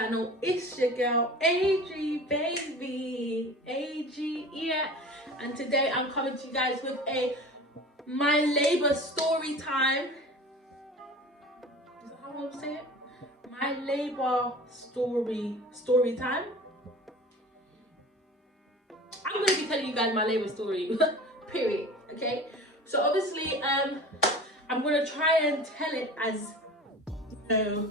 channel. It's your girl itsadriibabyy, yeah. And today I'm coming to you guys with my labor story time. Is that how I say it? My labor story time. I'm going to be telling you guys my labor story, period. Okay, so obviously I'm going to try and tell it as, you know,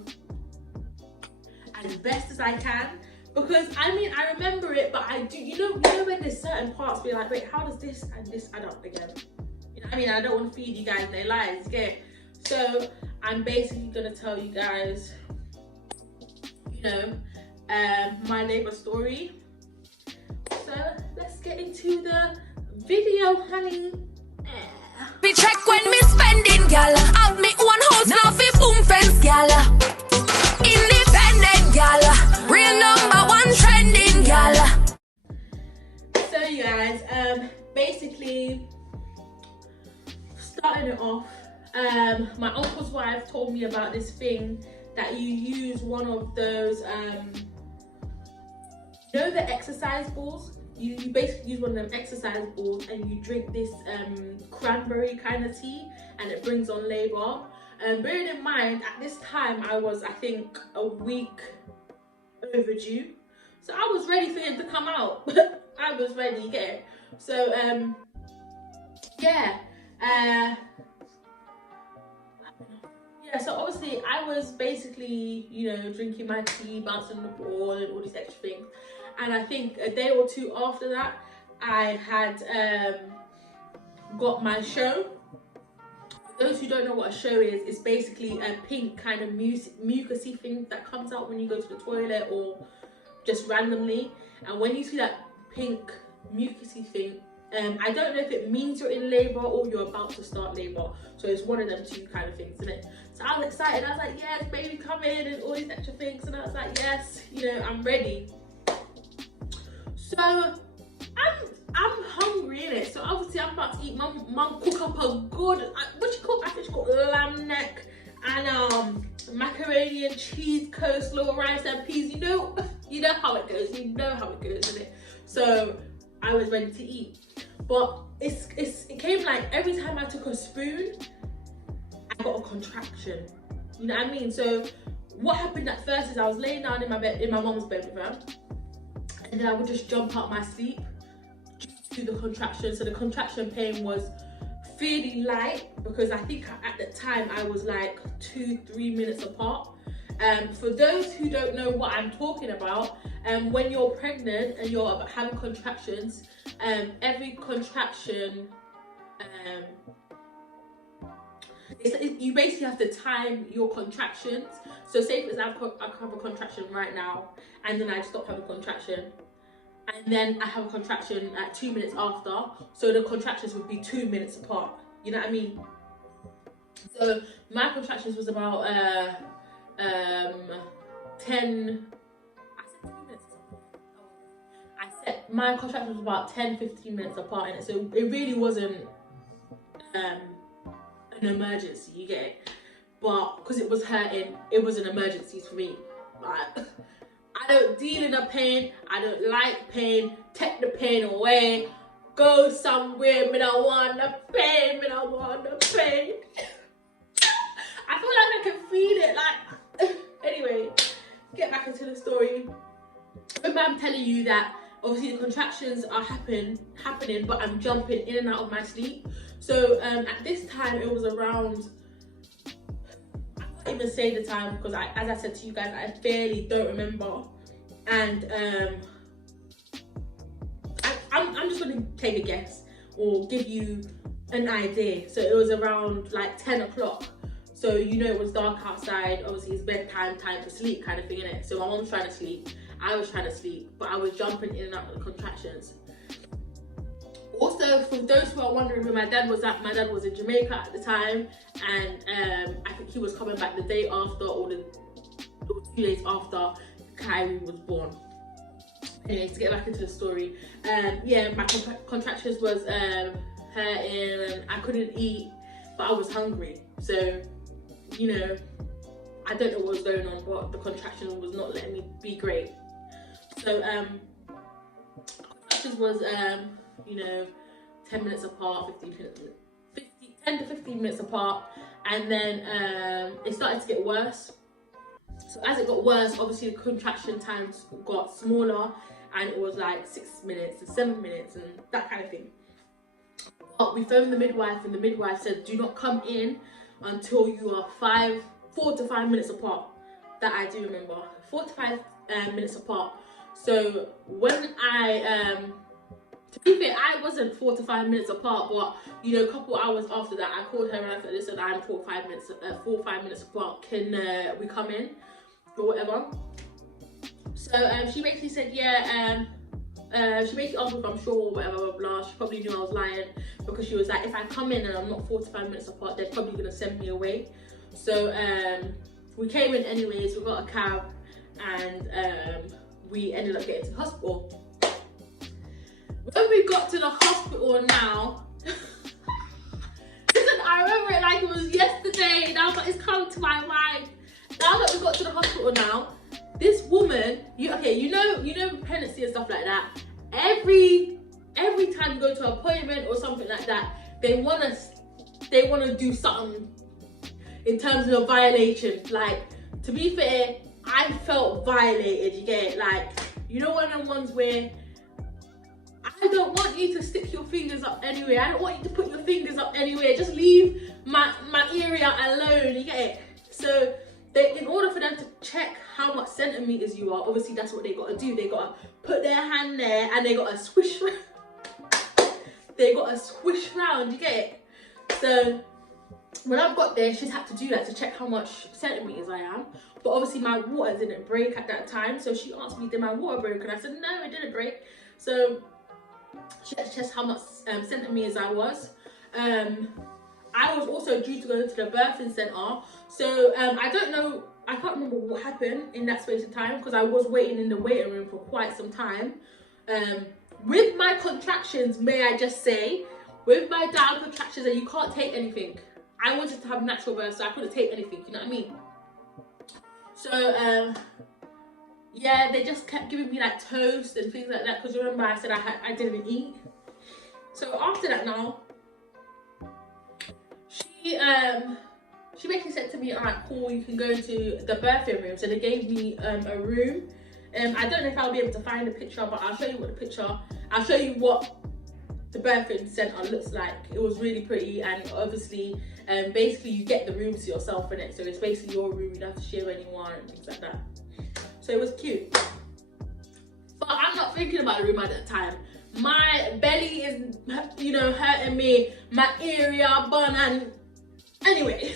as best as I can, because I mean, I remember it, but I do, you know when there's certain parts where you're like, wait, how does this and this add up again? You know what I mean? I don't want to feed you guys their lies, okay? So I'm basically gonna tell you guys, you know, my labor story. So let's get into the video, honey. Be check when me spending, gal. Have me one house now fi boom fence, gal. Independent, gal. Real number one trending, gal. So you guys, basically starting it off, my uncle's wife told me about this thing that you use one of those, you know, the exercise balls. You basically use one of them exercise balls and you drink this cranberry kind of tea, and it brings on labor. Bearing in mind, at this time I was, I think, a week overdue, so I was ready for him to come out. I was ready, yeah. So so obviously I was basically, you know, drinking my tea, bouncing the ball and all these extra things. And I think a day or two after that, I had got my show. For those who don't know what a show is, it's basically a pink kind of mucusy thing that comes out when you go to the toilet or just randomly. And when you see that pink mucusy thing, I don't know if it means you're in labor or you're about to start labor. So it's one of them two kind of things, isn't it? So I was excited. I was like, yes, baby, come in, and all these extra things. And I was like, yes, you know, I'm ready. So I'm hungry, innit? So obviously I'm about to eat. Mum cook up a good, what she cook? I think she cooked lamb neck and macaroni and cheese, coleslaw, rice and peas. You know how it goes. You know how it goes, innit? So I was ready to eat, but it came like every time I took a spoon, I got a contraction. You know what I mean? So what happened at first is I was laying down in my bed, in my mom's bed with her, and then I would just jump out my sleep due to the contraction. So the contraction pain was fairly light, because I think at the time I was like 2-3 minutes apart. For those who don't know what I'm talking about, when you're pregnant and you're having contractions, every contraction, you basically have to time your contractions. So say for example, I have a contraction right now, and then I stop having a contraction, and then I have a contraction at 2 minutes after, so the contractions would be 2 minutes apart. You know what I mean? So my contractions was about 10, my contraction was about 10-15 minutes apart in it, so it really wasn't an emergency, you get it? But because it was hurting, it was an emergency for me. Like, I don't deal in the pain, I don't like pain. Take the pain away, go somewhere, me don't want the pain, me don't want the pain. I feel like I can feel it, like. Anyway, get back into the story. Remember, I'm telling you that obviously the contractions are happening, but I'm jumping in and out of my sleep. So at this time it was around, I can't even say the time because as I said to you guys, I barely don't remember. And I'm just going to take a guess or give you an idea. So it was around like 10 o'clock. So you know it was dark outside, obviously it's bedtime, time to sleep kind of thing, innit? So my mom's trying to sleep, I was trying to sleep, but I was jumping in and out of the contractions. Also, for those who are wondering where my dad was at, my dad was in Jamaica at the time, and I think he was coming back the day after or 2 days after Kyrie was born. Anyway, to get back into the story, yeah, my contractions was hurting and I couldn't eat, but I was hungry. So, you know, I don't know what was going on, but the contraction was not letting me be great. So contractions was you know, 10 minutes apart, 10 to 15 minutes apart, and then it started to get worse. So as it got worse, obviously the contraction times got smaller, and it was like 6 minutes and 7 minutes and that kind of thing. But we phoned the midwife, and the midwife said, do not come in until you are 4 to 5 minutes apart. That I do remember, 4 to 5 minutes apart. So when I to be fair, I wasn't 4 to 5 minutes apart, but you know, a couple hours after that, I called her and I said, listen, I'm 4 or 5 minutes apart. Can we come in or whatever? So she basically said, yeah. She basically asked me if I'm sure or whatever, blah, blah, blah. She probably knew I was lying, because she was like, if I come in and I'm not 4 to 5 minutes apart, they're probably gonna send me away. So we came in anyways. We got a cab, and we ended up getting to the hospital. When we got to the hospital now, listen, I remember it like it was yesterday. Now that it's come to my mind. Now that we got to the hospital now, this woman, you know pregnancy and stuff like that. Every time you go to an appointment or something like that, they wanna do something in terms of a violation. Like, to be fair, I felt violated. You get it? Like, you know, one of them ones where I don't want you to stick your fingers up anywhere. I don't want you to put your fingers up anywhere. Just leave my area alone. You get it? So in order for them to check how much centimeters you are, obviously that's what they got to do. They got to put their hand there and they got to swish around. They got to swish round. You get it? So when I got there, she's had to do that to check how much centimeters I am. But obviously my water didn't break at that time. So she asked me, did my water break? And I said, no, it didn't break. So she had to check how much centimeters I was. I was also due to go to the birthing centre. So I don't know, I can't remember what happened in that space of time, because I was waiting in the waiting room for quite some time. With my contractions, may I just say, with my down contractions, and you can't take anything. I wanted to have natural birth, so I couldn't take anything, you know what I mean? So yeah, they just kept giving me like toast and things like that, because remember I said I didn't eat. So after that now, she basically said to me, all right, cool, you can go to the birthing room. So they gave me a room. I don't know if I'll be able to find a picture, but I'll show you what the birthing centre looks like. It was really pretty, and obviously basically you get the room to yourself in it. So it's basically your room, you don't have to share anyone and things like that. So it was cute. But I'm not thinking about the room at that time. My belly is, you know, hurting me, my area burn, and anyway,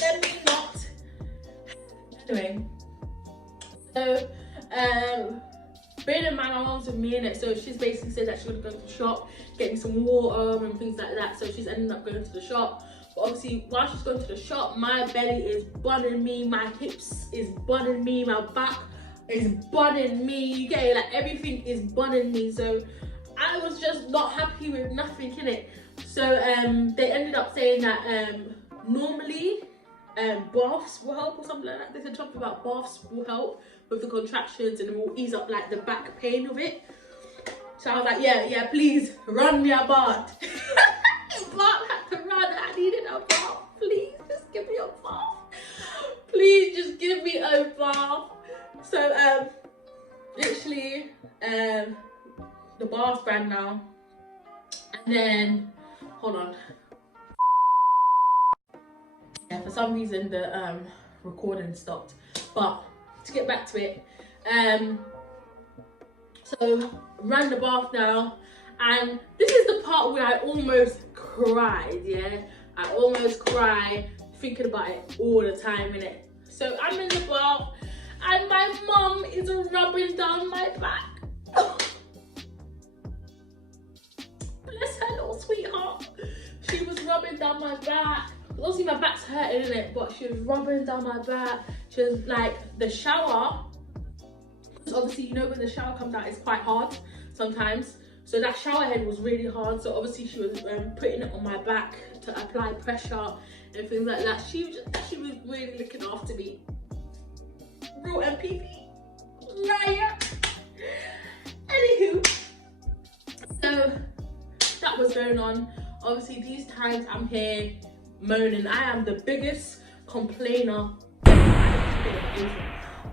let me not. Anyway, so bearing in mind my mom's with me in it, so she's basically said that she's gonna go to the shop, get me some water and things like that. So she's ended up going to the shop. But obviously, while she's going to the shop, my belly is bunning me, my hips is bunning me, my back is bunning me. You get it? Like, everything is bunning me. So I was just not happy with nothing in it. So they ended up saying that normally baths will help or something like that. They said something about baths will help with the contractions and it will ease up like the back pain of it. So I was like, yeah, please run me a bath. Bath had to run. I needed a bath. Please just give me a bath. Please just give me a bath. So literally the bath ran now, and then hold on. Yeah, for some reason the recording stopped. But to get back to it, so ran the bath now, and this is the part where I almost cried. Yeah, I almost cry thinking about it all the time, innit? So I'm in the bath and my mum is rubbing down my back. Bless her little sweetheart. She was rubbing down my back. Obviously my back's hurting, innit? But she was rubbing down my back. She was like, the shower, because obviously you know when the shower comes out it's quite hard sometimes. So that shower head was really hard. So obviously she was putting it on my back to apply pressure and things like that. She was really looking after me. Real MPV. Liar. Anywho, so that was going on. Obviously these times I'm here moaning. I am the biggest complainer.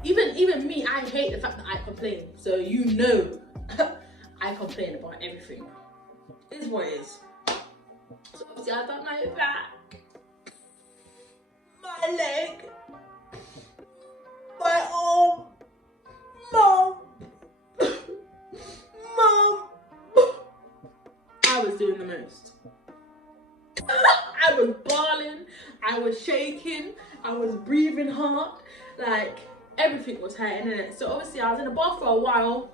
Even me, I hate the fact that I complain. So you know I complain about everything. It is what it is. So obviously I got my back, my leg, my arm, mom. I was doing the most. I was bawling, I was shaking, I was breathing hard, like everything was hurting in it. So obviously I was in the bath for a while,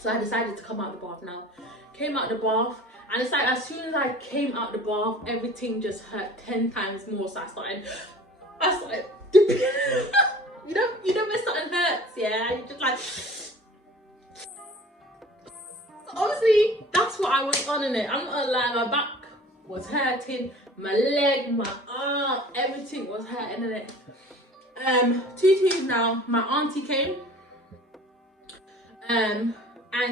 so I decided to come out the bath now. Came out the bath, and it's like as soon as I came out the bath, everything just hurt 10 times more. So I started you know when something hurts, yeah, you're just like, obviously that's what I was on in it. I'm not gonna lie, my back was hurting, my leg, my arm, everything was hurting in it. 2 things now. My auntie came, and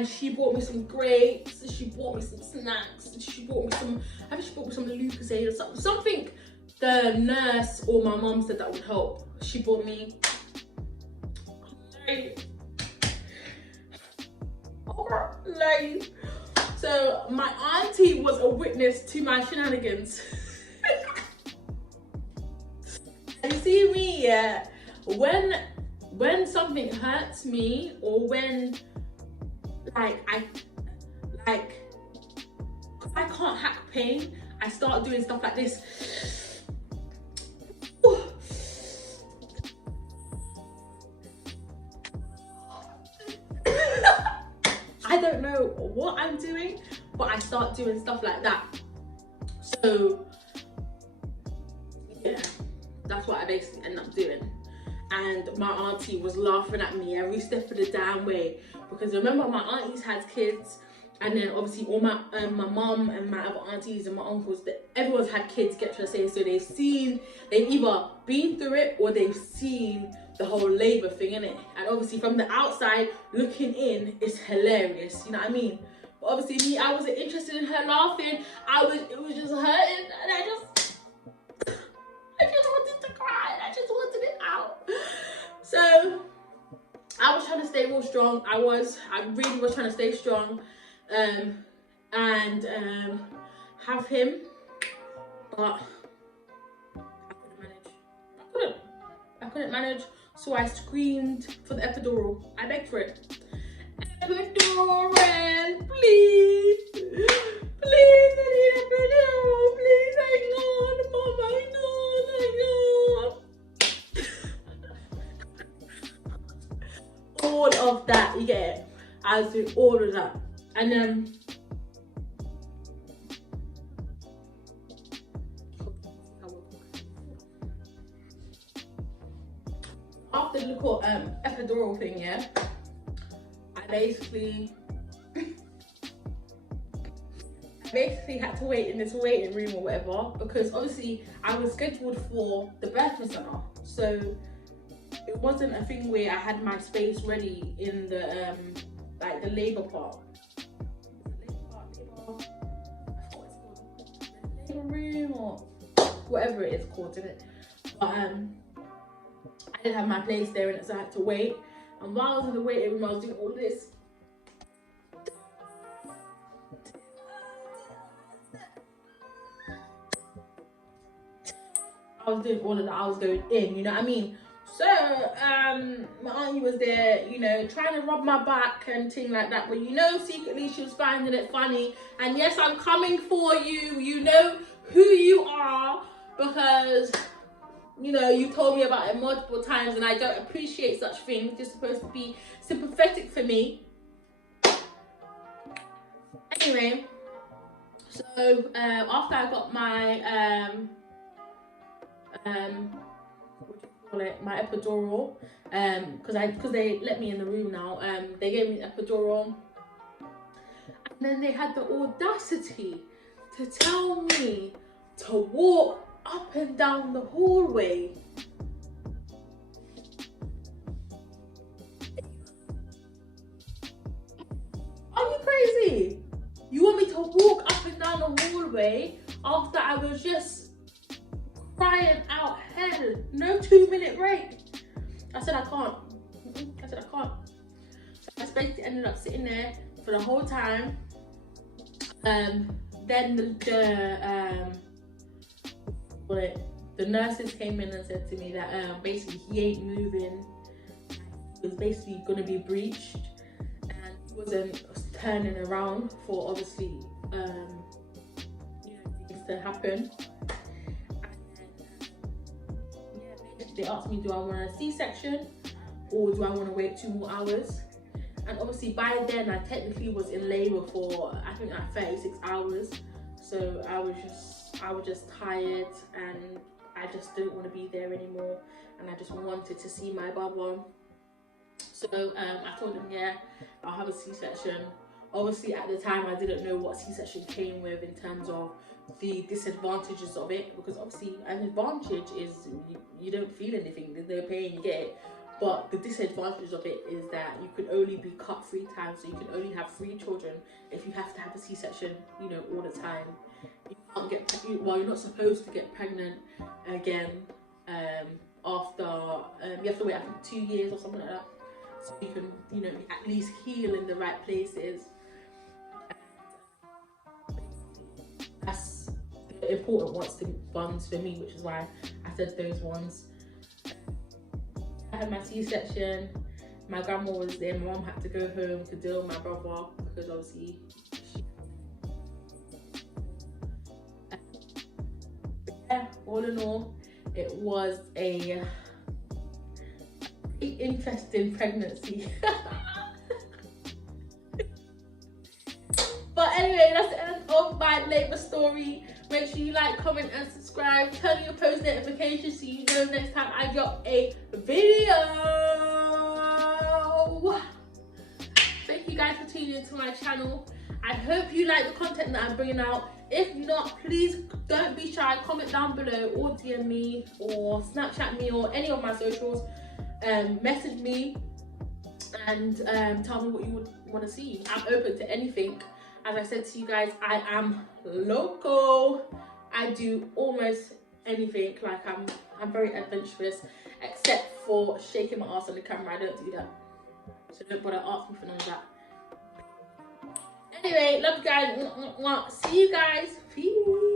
she bought me some grapes, she bought me some snacks, she bought me some, I think she bought me some Lucozade or something the nurse or my mom said that would help. She bought me like, so my auntie was a witness to my shenanigans. And you see me, yeah, when something hurts me, or when I can't hack pain, I start doing stuff like this. I don't know what I'm doing, but I start doing stuff like that. So yeah, that's what I basically end up doing. And my auntie was laughing at me every step of the damn way, because remember my aunties had kids, and then obviously all my mum and my other aunties and my uncles, everyone's had kids, get to say, so they've either been through it or they've seen the whole labour thing, innit? And obviously from the outside looking in, it's hilarious, you know what I mean? But obviously me, I wasn't interested in her laughing. It was just hurting, and I just wanted to cry, and I just wanted it out. So I was trying to stay real strong. I really was trying to stay strong, and have him, but I couldn't manage. So I screamed for the epidural. I begged for it. Epidural, please. Please, I need epidural. Please, hang on, Mom, hang on. All of that, you get it? I was doing all of that. And then after the little epidural thing, yeah, I basically had to wait in this waiting room or whatever, because obviously I was scheduled for the birthing center, so it wasn't a thing where I had my space ready in the like the labour part. Labour room or whatever it is called, isn't it? But I didn't have my place there, and so I had to wait. And while I was in the waiting room, I was doing all this. I was doing all of that. I was going in, you know what I mean? So my auntie was there, you know, trying to rub my back and thing like that, but you know, secretly she was finding it funny. And yes, I'm coming for you. You know who you are, because you know, you told me about it multiple times, and I don't appreciate such things. You're supposed to be sympathetic for me. Anyway, so after I got my what do you call it, my epidural, because they let me in the room now, they gave me the epidural. I And then they had the audacity to tell me to walk up and down the hallway. Are you crazy? You want me to walk up and down the hallway after I was just crying out hell? No 2-minute break. I said I can't. I said I can't. So I basically ended up sitting there for the whole time. Then the nurses came in and said to me that basically he ain't moving. He was basically going to be breached, and he wasn't turning around for obviously things to happen. And then they asked me, do I want a C-section or do I want to wait 2 more hours? And obviously by then I technically was in labour for I think like 36 hours. So I was just tired, and I just didn't want to be there anymore, and I just wanted to see my brother. So I told him, yeah, I'll have a C-section. Obviously at the time I didn't know what C-section came with in terms of the disadvantages of it, because obviously an advantage is you don't feel anything, there's no pain, you get it. But the disadvantage of it is that you can only be cut 3 times, so you can only have 3 children if you have to have a C-section, all the time. You can't get, well, you're not supposed to get pregnant again after, you have to wait, I think 2 years or something like that, so you can, at least heal in the right places. That's the important ones for me, which is why I said those ones. I had my C-section, my grandma was there, my mom had to go home to deal with my brother because obviously all in all, it was a pretty interesting pregnancy. But anyway, that's the end of my labour story. Make sure you like, comment and subscribe. Turn on your post notifications so you know next time I drop a video. Thank you guys for tuning into my channel. I hope you like the content that I'm bringing out. If not, please don't be shy. Comment down below or DM me or Snapchat me or any of my socials. Message me and tell me what you would want to see. I'm open to anything. As I said to you guys, I am local. I do almost anything. Like I'm very adventurous, except for shaking my ass on the camera. I don't do that. So don't bother ask me for none of that. Anyway, love you guys. See you guys. Peace.